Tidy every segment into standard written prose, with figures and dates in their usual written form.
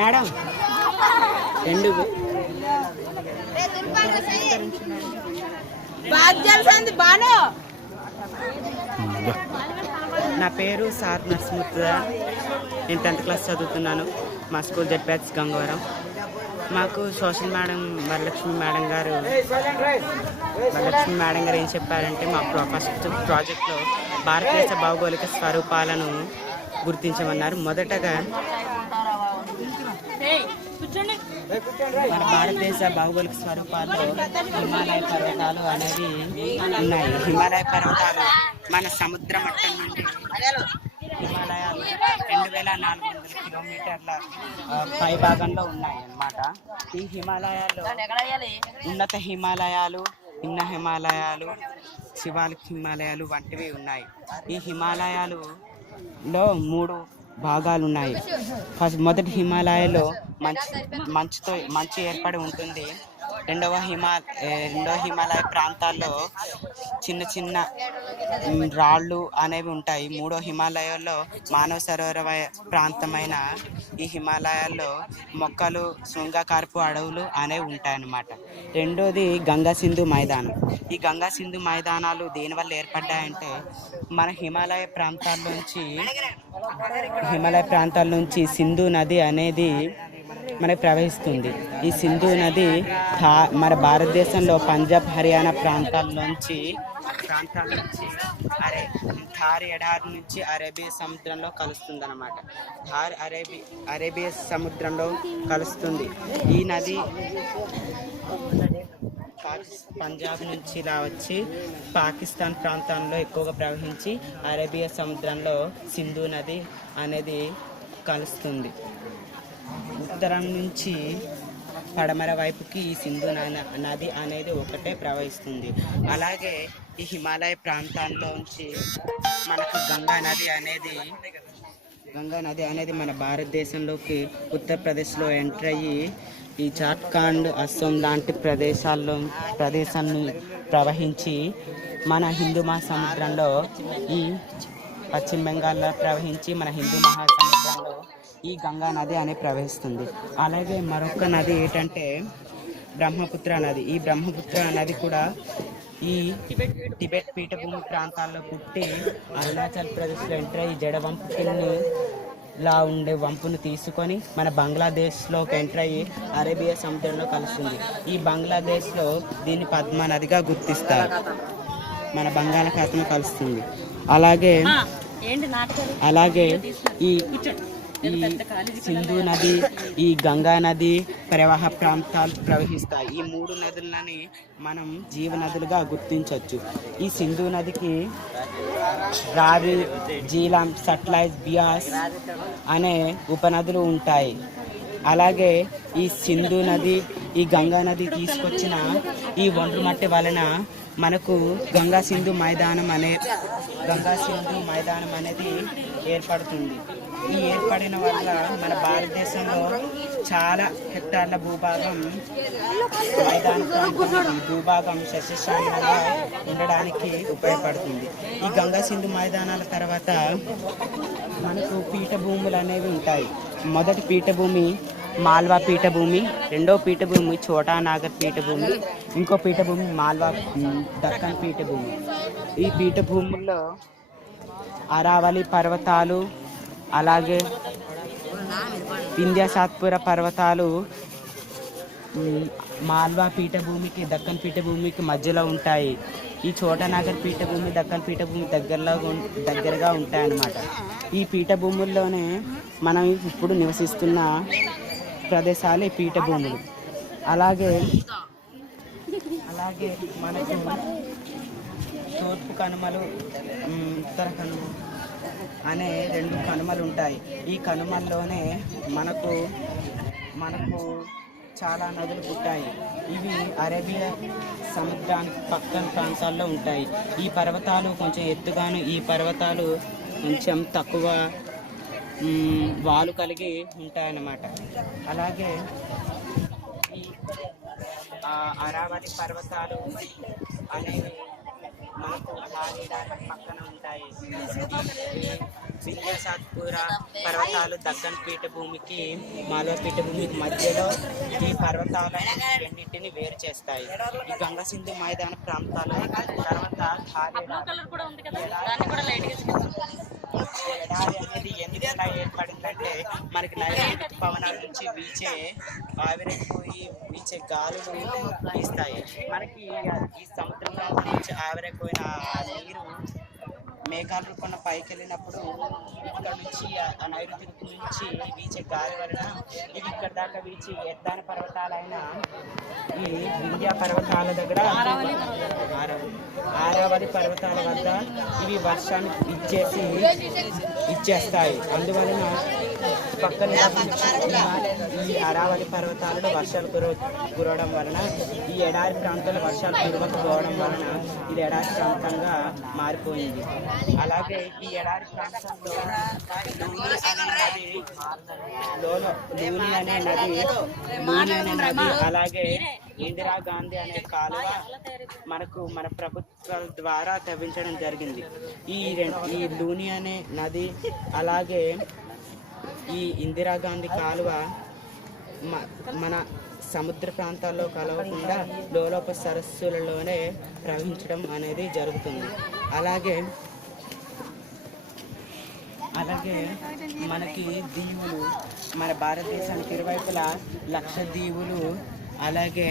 Madam రెండు నా పేరు సార్ నరసింహ. నేను 10th క్లాస్ చదువుతున్నాను. మా స్కూల్ జెడ్పీహెచ్ గంగవరం. మాకు సోషల్ మేడం వరలక్ష్మి మేడం గారు ఏం చెప్పారంటే మా ఫస్ట్ ప్రాజెక్ట్లో భారతదేశ భౌగోళిక స్వరూపాలను గుర్తించమన్నారు. మొదటగా మన భారతదేశ భౌగోళిక స్వరూపాల్లో హిమాలయ పర్వతాలు అనేవి ఉన్నాయి. హిమాలయ పర్వతాలు మన సముద్ర మట్టం నుండి హిమాలయాలు 2400 కిలోమీటర్ల పై భాగంలో ఉన్నాయి అన్నమాట. ఈ హిమాలయాల్లో ఉన్నత హిమాలయాలు, భిన్న హిమాలయాలు, శివాలిక్ హిమాలయాలు వంటివి ఉన్నాయి. ఈ హిమాలయాలలో 3 భాగాలు ఉన్నాయి. మొదటి హిమాలయాలో మంచు ఏర్పడి ఉంటుంది. రెండవ హిమాలయ ప్రాంతాల్లో చిన్న చిన్న రాళ్ళు అనేవి ఉంటాయి. మూడో హిమాలయాల్లో మానవ సరోవర ప్రాంతమైన ఈ హిమాలయాల్లో మొక్కలు, శృంగకార్పు అడవులు అనేవి ఉంటాయన్నమాట. రెండోది గంగా సింధు మైదానం. ఈ గంగా సింధు మైదానాలు దేనివల్ల ఏర్పడ్డాయంటే మన హిమాలయ ప్రాంతాల నుంచి సింధు నది అనేది మనకి ప్రవహిస్తుంది. ఈ సింధు నది మన భారతదేశంలో పంజాబ్, హర్యానా ప్రాంతాల నుంచి థార్ ఎడారి నుంచి అరేబియా సముద్రంలో కలుస్తుంది అన్నమాట. అరేబియా సముద్రంలో కలుస్తుంది. ఈ నది పంజాబ్ నుంచి ఇలా వచ్చి పాకిస్తాన్ ప్రాంతంలో ఎక్కువగా ప్రవహించి అరేబియా సముద్రంలో సింధు నది అనేది కలుస్తుంది. ఉత్తరం నుంచి పడమర వైపుకి ఈ సింధు నది అనేది ఒకటే ప్రవహిస్తుంది. అలాగే ఈ హిమాలయ ప్రాంతాల్లోంచి మనకు గంగా నది అనేది మన భారతదేశంలోకి ఉత్తరప్రదేశ్లో ఎంటర్ అయ్యి ఈ జార్ఖండ్, అస్సాం లాంటి ప్రదేశాన్ని ప్రవహించి మన హిందూ మహాసముద్రంలో, ఈ పశ్చిమ బెంగాల్లో ప్రవహించి మన హిందూ మహాసముద్రంలో ఈ గంగా నది అనేది ప్రవహిస్తుంది. అలాగే మరొక నది ఏంటంటే బ్రహ్మపుత్ర నది. ఈ బ్రహ్మపుత్ర నది కూడా ఈ టిబెట్ పీఠభూమి ప్రాంతాల్లో పుట్టి అరుణాచల్ ప్రదేశ్లో ఎంటర్ అయ్యి జడవంపు లా ఉండే వంపును తీసుకొని మన బంగ్లాదేశ్లోకి ఎంటర్ అయ్యి అరేబియా సముద్రంలో కలుస్తుంది. ఈ బంగ్లాదేశ్లో దీన్ని పద్మ నదిగా గుర్తిస్తారు. మన బంగాళాఖాతంలో కలుస్తుంది. అలాగే ఈ సింధు నది, ఈ గంగా నది ప్రవాహ ప్రాంతాలు ప్రవహిస్తాయి. ఈ 3 నదులని మనం జీవనదులుగా గుర్తించవచ్చు. ఈ సింధు నదికి రావి, జీలం, సట్లైజ్, బియాస్ అనే ఉపనదులు ఉంటాయి. అలాగే ఈ సింధు నది, ఈ గంగా నది తీసుకొచ్చిన ఈ ఒండ్రు మట్టి వలన మనకు గంగా సింధు మైదానం అనేది ఏర్పడుతుంది. ఈ ఏర్పడిన వల్ల మన భారతదేశంలో చాలా హెక్టార్ల భూభాగం సస్యశ్యామలంగా ఉండడానికి ఉపయోగపడుతుంది. ఈ గంగా సింధు మైదానాల తర్వాత మనకు పీఠభూములు అనేవి ఉంటాయి. మొదటి పీఠభూమి మాల్వా పీఠభూమి, రెండో పీఠభూమి చోటానాగర్ పీఠభూమి, ఇంకో పీఠభూమి దక్కన్ పీఠభూమి. ఈ పీఠభూముల్లో అరావళి పర్వతాలు, అలాగే వింధ్య సాత్పుర పర్వతాలు మాల్వా పీఠభూమికి, దక్కన్ పీఠభూమికి మధ్యలో ఉంటాయి. ఈ చోటానాగర్ పీఠభూమి, దక్కన్ పీఠభూమి దగ్గరగా ఉంటాయన్నమాట. ఈ పీఠభూముల్లోనే మనం ఇప్పుడు నివసిస్తున్న ప్రదేశాలు ఈ పీఠభూములు. అలాగే మనకు తూర్పు కనుమలు, ఉత్తర కనుమ అనే 2 కనుమలు ఉంటాయి. ఈ కనుమల్లోనే మనకు చాలా నదులు పుట్టాయి. ఇవి అరేబియా సముద్రానికి పక్కన ప్రాంతాల్లో ఉంటాయి. ఈ పర్వతాలు కొంచెం ఎత్తుగాను, ఈ పర్వతాలు కొంచెం తక్కువ వాలు కలిగి ఉంటాయన్నమాట. అలాగే ఈ అరావళి పర్వతాలు అనేవి మనకు పక్కన ఉంటాయి. వింధ్య సాత్పురా పర్వతాలు దక్కన్ పీఠభూమికి మాల్వా పీఠభూమికి మధ్యలో ఈ పర్వతాలను రెండింటిని వేరు చేస్తాయి. ఈ గంగా సింధు మైదాన ప్రాంతాలు తర్వాత ఎడారి అనేది ఎందుకు ఏర్పడిందంటే మనకి నైరుతి పవనాల నుంచి ఆవిరైపోయి వీచే గాలులు వీస్తాయి. మనకి ఈ సముద్రం నుంచి ఆవిరైపోయిన ఆ నీరు మేఘాల రూపంలో పైకి వెళ్ళినప్పుడు ఇక్కడ నుంచి ఆ నైరుతి నుంచి వీచే గాలి వలన ఇవి ఇక్కడ దాకా వీచి ఎత్తాన పర్వతాలైన ఈ వింధ్య పర్వతాల దగ్గర ఆరావళి పర్వతాల వద్ద ఇవి వర్షాన్ని ఇచ్చేస్తాయి. అందువలన పక్కన ఈ అరావళి పర్వతాలలో వర్షాలు కురవడం వలన ఈ ఎడారి ప్రాంతంలో వర్షాలు కురవకపోవడం వలన ఇది ఎడారి ప్రాంతంగా మారిపోయింది. అలాగే ఈ ఎడారి ప్రాంతంలో లూని అనే నది అలాగే ఇందిరాగాంధీ అనే కాలువ మన ప్రభుత్వాల ద్వారా తవ్వించడం జరిగింది. ఈ లూని అనే నది అలాగే ఈ ఇందిరాగాంధీ కాలువ మన సముద్ర ప్రాంతాల్లో కలవకుండా లోలోప సరస్సులలోనే ప్రవహించడం అనేది జరుగుతుంది. అలాగే మనకి దీవులు, మన భారతదేశానికి ఇరువైపులా లక్షద్వీపులు అలాగే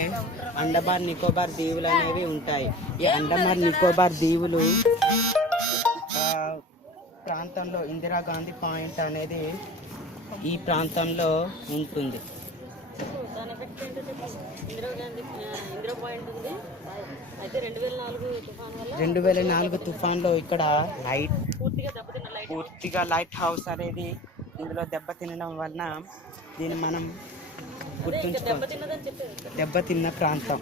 అండమాన్ నికోబార్ దీవులు అనేవి ఉంటాయి. ఈ అండమాన్ నికోబార్ దీవులు ప్రాంతంలో ఇందిరాగాంధీ పాయింట్ అనేది ఈ ప్రాంతంలో ఉంటుంది. 2004 తుఫాన్లో ఇక్కడ పూర్తిగా లైట్ హౌస్ అనేది ఇందులో దెబ్బతినడం వలన దీన్ని మనం గుర్తుంచుకోవాలి. దెబ్బతిన్న ప్రాంతం.